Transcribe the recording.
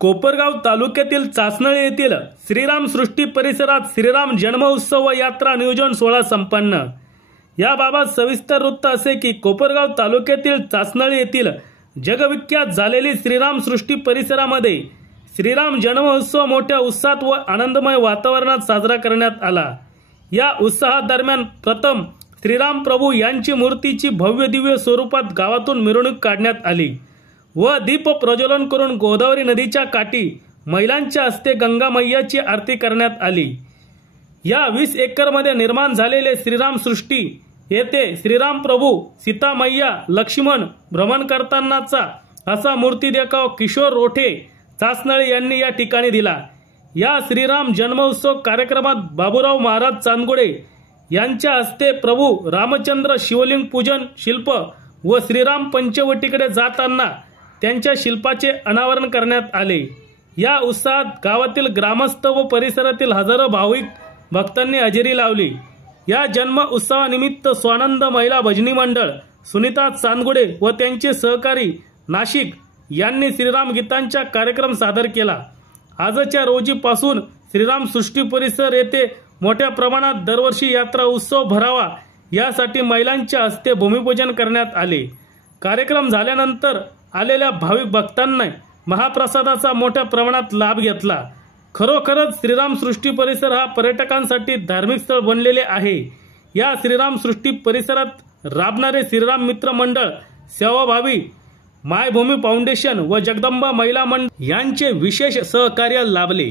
कोपरगाव तालुक्यातील चासनळी येथील श्रीराम सृष्टी परिसरात श्रीराम जन्मोत्सव व यात्रा नियोजन सोहळा संपन्न। याबाबत सविस्तर वृत्त असे की कोपरगाव तालुक्यातील चासनळी येथील जगविख्यात झालेली श्रीराम सृष्टी परिसरामध्ये श्रीराम जन्मोत्सव मोठ्या उत्साहात व आनंदमय वातावरणात साजरा करण्यात आला। या उत्सवादरम्यान प्रथम श्रीराम प्रभू यांची मूर्तीची भव्य दिव्य स्वरूपात गावातून मिरवणूक काढण्यात आली व दीप प्रज्वलन करून गोदावरी नदीच्या काठी महिलांच्या हस्ते गंगा मैयाची आरती करण्यात आली। या 20 एकरमध्ये निर्माण झालेले श्रीराम सृष्टी येथे श्रीराम प्रभू, सीता मैया, लक्ष्मण भ्रमण करतानाचा असा मूर्ती देखाव किशोर रोठे चासनळी यांनी या ठिकाणी दिला। या श्रीराम जन्मोत्सव कार्यक्रमात बाबूराव महाराज चांदगुडे यांच्या हस्ते प्रभू रामचंद्र शिवलिंग पूजन शिल्प व श्रीराम पंचवटीकडे जाताना त्यांच्या शिल्पाचे अनावरण करण्यात आले। या उत्सवात गावातील ग्रामस्थ व परिसरातील हजारो भाविक भक्तांनी हजेरी लावली। या जन्म उत्सवानिमित्त स्वानंद महिला भजनी मंडळ, सुनीता चांदगुडे व त्यांचे सहकारी नाशिक यांनी श्रीराम गीतांचा कार्यक्रम सादर केला। आजच्या रोजीपासून श्रीराम सृष्टी परिसर येथे मोठ्या प्रमाणात दरवर्षी यात्रा उत्सव भरावा यासाठी महिलांच्या हस्ते भूमिपूजन करण्यात आले। कार्यक्रम झाल्यानंतर आलेल्या भाविक भक्तांनी महाप्रसादाचा मोठ्या प्रमाणात लाभ घेतला। खरोखरच श्रीराम सृष्टी परिसर हा पर्यटकांसाठी धार्मिक स्थळ बनलेले आहे। या श्रीराम सृष्टी परिसरात राबणारे श्रीराम मित्र मंडळ, सेवाभावी, मायभूमी फाउंडेशन व जगदंबा महिला मंडळ यांचे विशेष सहकार्य लाभले।